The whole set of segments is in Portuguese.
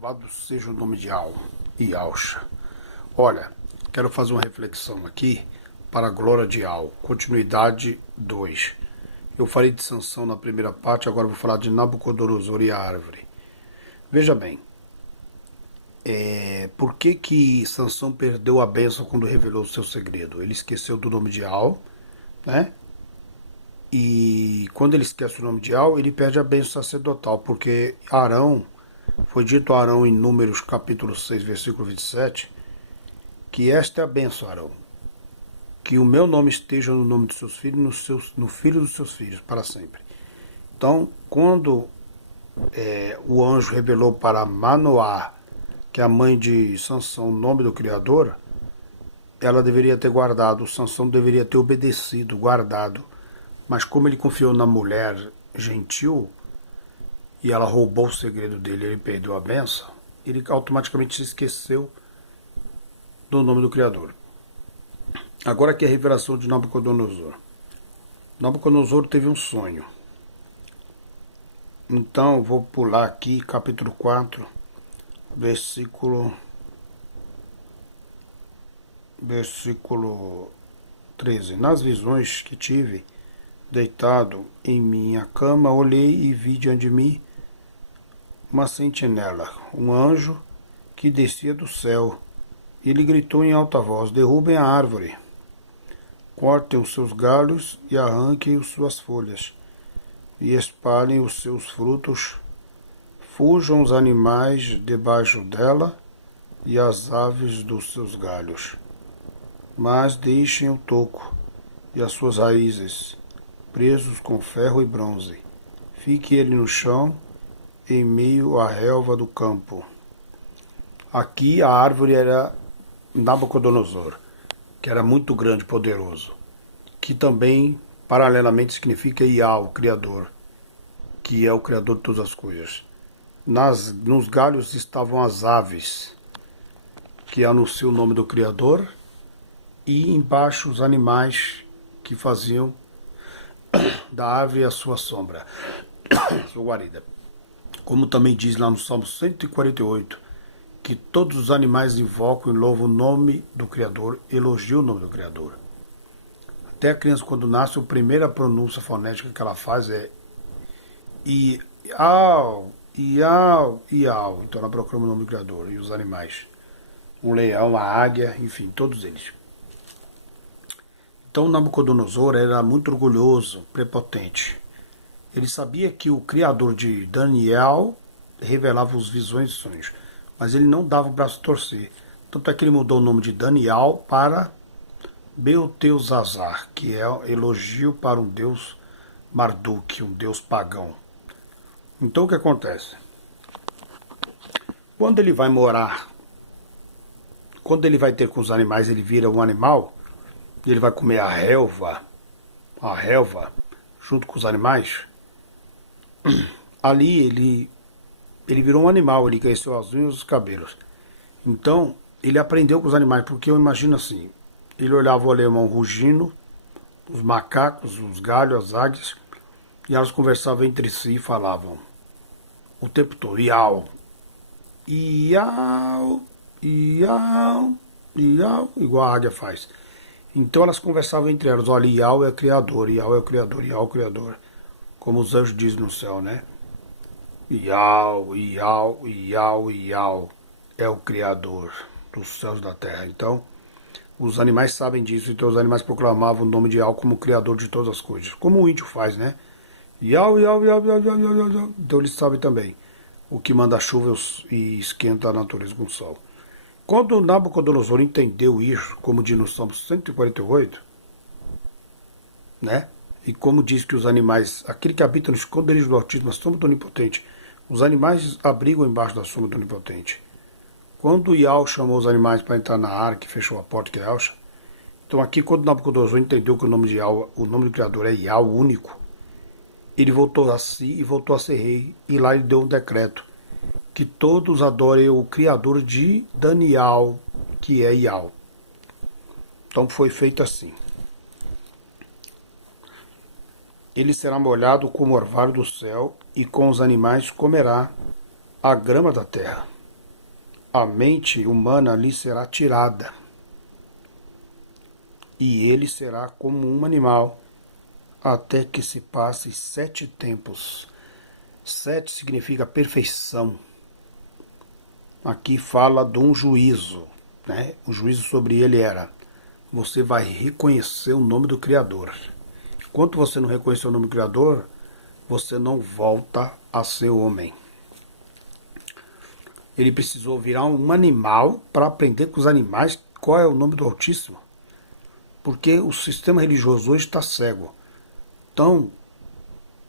Louvado seja o nome de Al e Alcha. Olha, quero fazer uma reflexão aqui para a glória de Al. Continuidade 2. Eu falei de Sansão na primeira parte, agora vou falar de Nabucodonosor e a árvore. Veja bem, por que Sansão perdeu a bênção quando revelou o seu segredo? Ele esqueceu do nome de Al, né? E quando ele esquece o nome de Al, ele perde a bênção sacerdotal, porque Arão, foi dito a Arão em Números capítulo 6, versículo 27, que esta é a bênção, Arão, que o meu nome esteja no nome dos seus filhos, no filho dos seus filhos, para sempre. Então, quando o anjo revelou para Manoá, que é a mãe de Sansão, o nome do Criador, ela deveria ter guardado, Sansão deveria ter obedecido, guardado. Mas como ele confiou na mulher gentil, e ela roubou o segredo dele, ele perdeu a benção, ele automaticamente se esqueceu do nome do Criador. Agora aqui é a revelação de Nabucodonosor. Nabucodonosor teve um sonho. Então vou pular aqui, capítulo 4, versículo 13. Nas visões que tive, deitado em minha cama, olhei e vi diante de mim uma sentinela, um anjo que descia do céu. Ele gritou em alta voz: derrubem a árvore, cortem os seus galhos e arranquem as suas folhas, e espalhem os seus frutos. Fujam os animais debaixo dela e as aves dos seus galhos. Mas deixem o toco e as suas raízes presos com ferro e bronze. Fique ele no chão, em meio à relva do campo. Aqui a árvore era Nabucodonosor, que era muito grande e poderoso, que também, paralelamente, significa Iá, o Criador, que é o Criador de todas as coisas. Nos galhos estavam as aves, que anunciam o nome do Criador, e embaixo os animais que faziam da árvore a sua sombra, sua guarida. Como também diz lá no Salmo 148, que todos os animais invocam e louvam o nome do Criador, elogiam o nome do Criador. Até a criança, quando nasce, a primeira pronúncia fonética que ela faz é Iau, Iau, Iau. Então ela proclama o nome do Criador. E os animais, um leão, a águia, enfim, todos eles. Então Nabucodonosor era muito orgulhoso, prepotente. Ele sabia que o Criador de Daniel revelava as visões e sonhos, mas ele não dava o braço a torcer. Tanto é que ele mudou o nome de Daniel para Beltesazar, que é elogio para um deus Marduk, um deus pagão. Então o que acontece? Quando ele vai morar, quando ele vai ter com os animais, ele vira um animal, e ele vai comer a relva, junto com os animais. Ali ele virou um animal, ele cresceu as unhas e os cabelos. Então ele aprendeu com os animais, porque eu imagino assim, ele olhava o alemão rugindo, os macacos, os galhos, as águias, e elas conversavam entre si e falavam o tempo todo: iau, iau, iau, iau, igual a águia faz. Então elas conversavam entre elas: olha, Iau é Criador, Iau é o Criador, Iau é o Criador, como os anjos dizem no céu, né? Iau, Iau, Iau, Iau é o Criador dos céus e da terra. Então os animais sabem disso, então os animais proclamavam o nome de Iau como Criador de todas as coisas, como o índio faz, né? Iau, Iau, Iau, Iau, Iau, Iau, Iau, Iau. Então eles sabem também o que manda a chuva e esquenta a natureza com o sol. Quando Nabucodonosor entendeu isso, como diz no Salmo 148, né? E como diz que os animais, aquele que habita no esconderijo do Altíssimo, a sombra do Onipotente, os animais abrigam embaixo da sombra do Onipotente. Quando Iau chamou os animais para entrar na arca e fechou a porta, que é Alcha, então aqui quando Nabucodonosor entendeu que o nome de Iau, o nome do Criador é Iau, único, ele voltou a si e voltou a ser rei, e lá ele deu um decreto que todos adorem o Criador de Daniel, que é Iau. Então foi feito assim. Ele será molhado como o orvalho do céu, e com os animais comerá a grama da terra. a mente humana lhe será tirada, e ele será como um animal, até que se passe 7 tempos. 7 significa perfeição. Aqui fala de um juízo, né? O juízo sobre ele era: você vai reconhecer o nome do Criador. Enquanto você não reconhecer o nome do Criador, você não volta a ser homem. Ele precisou virar um animal para aprender com os animais qual é o nome do Altíssimo. Porque o sistema religioso hoje está cego. Então,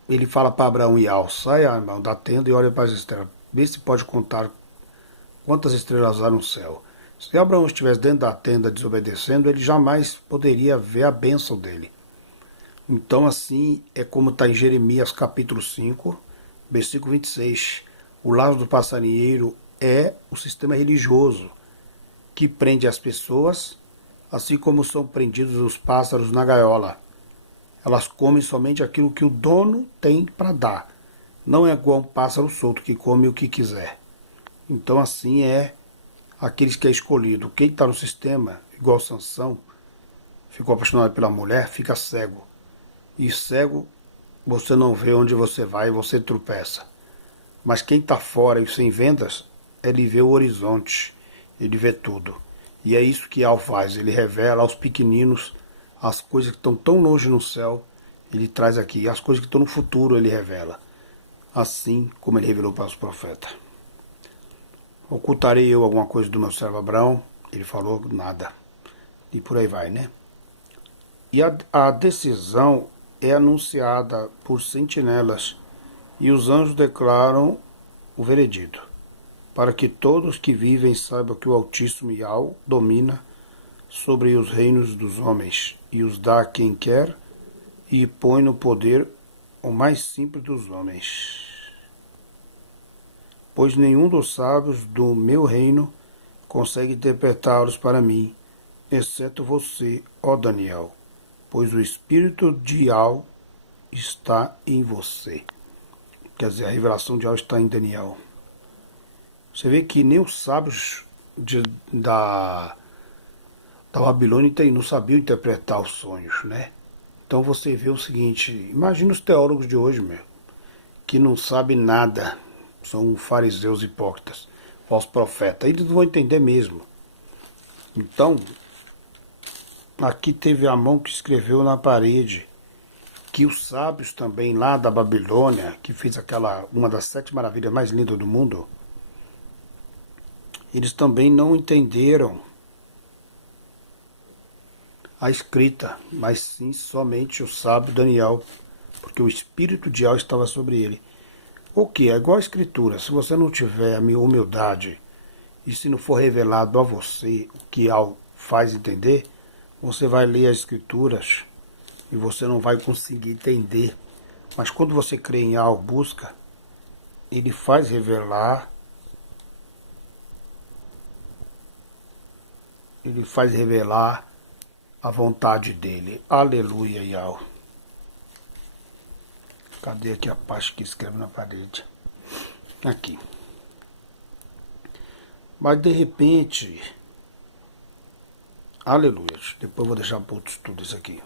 ele fala para Abraão e Al: sai, irmão, da tenda e olha para as estrelas. Vê se pode contar quantas estrelas há no céu. Se Abraão estivesse dentro da tenda desobedecendo, ele jamais poderia ver a bênção dele. Então, assim é como está em Jeremias capítulo 5, versículo 26. O laço do passarinheiro é o sistema religioso que prende as pessoas, assim como são prendidos os pássaros na gaiola. Elas comem somente aquilo que o dono tem para dar. Não é igual um pássaro solto que come o que quiser. Então assim é aqueles que é escolhido. Quem está no sistema, igual Sansão, ficou apaixonado pela mulher, fica cego. E cego, você não vê onde você vai e você tropeça. Mas quem está fora e sem vendas, ele vê o horizonte, ele vê tudo. E é isso que Al faz, ele revela aos pequeninos as coisas que estão tão longe no céu, ele traz aqui. E as coisas que estão no futuro, ele revela. Assim como ele revelou para os profetas. Ocultarei eu alguma coisa do meu servo Abraão? Ele falou nada. E por aí vai, né? E a decisão é anunciada por sentinelas, e os anjos declaram o veredito, para que todos que vivem saibam que o Altíssimo Yahweh domina sobre os reinos dos homens, e os dá a quem quer, e põe no poder o mais simples dos homens. Pois nenhum dos sábios do meu reino consegue interpretá-los para mim, exceto você, ó Daniel, pois o espírito de Yahweh está em você. Quer dizer, a revelação de Yahweh está em Daniel. Você vê que nem os sábios da Babilônia não sabiam interpretar os sonhos, né? Então você vê o seguinte: imagina os teólogos de hoje, que não sabem nada, são fariseus hipócritas, falsos profetas, eles não vão entender mesmo. Então, aqui teve a mão que escreveu na parede que os sábios também lá da Babilônia, que fez uma das 7 maravilhas mais lindas do mundo, eles também não entenderam a escrita, mas sim somente o sábio Daniel, porque o espírito de Al estava sobre ele. O que? É igual a escritura: se você não tiver a minha humildade e se não for revelado a você o que Al faz entender, você vai ler as escrituras e você não vai conseguir entender. Mas quando você crê em Al, busca, ele faz revelar, a vontade dele. Aleluia, Yahweh. Cadê aqui a parte que escreve na parede? Aqui. Mas de repente, aleluia. Depois eu vou deixar para outro estudo isso aqui.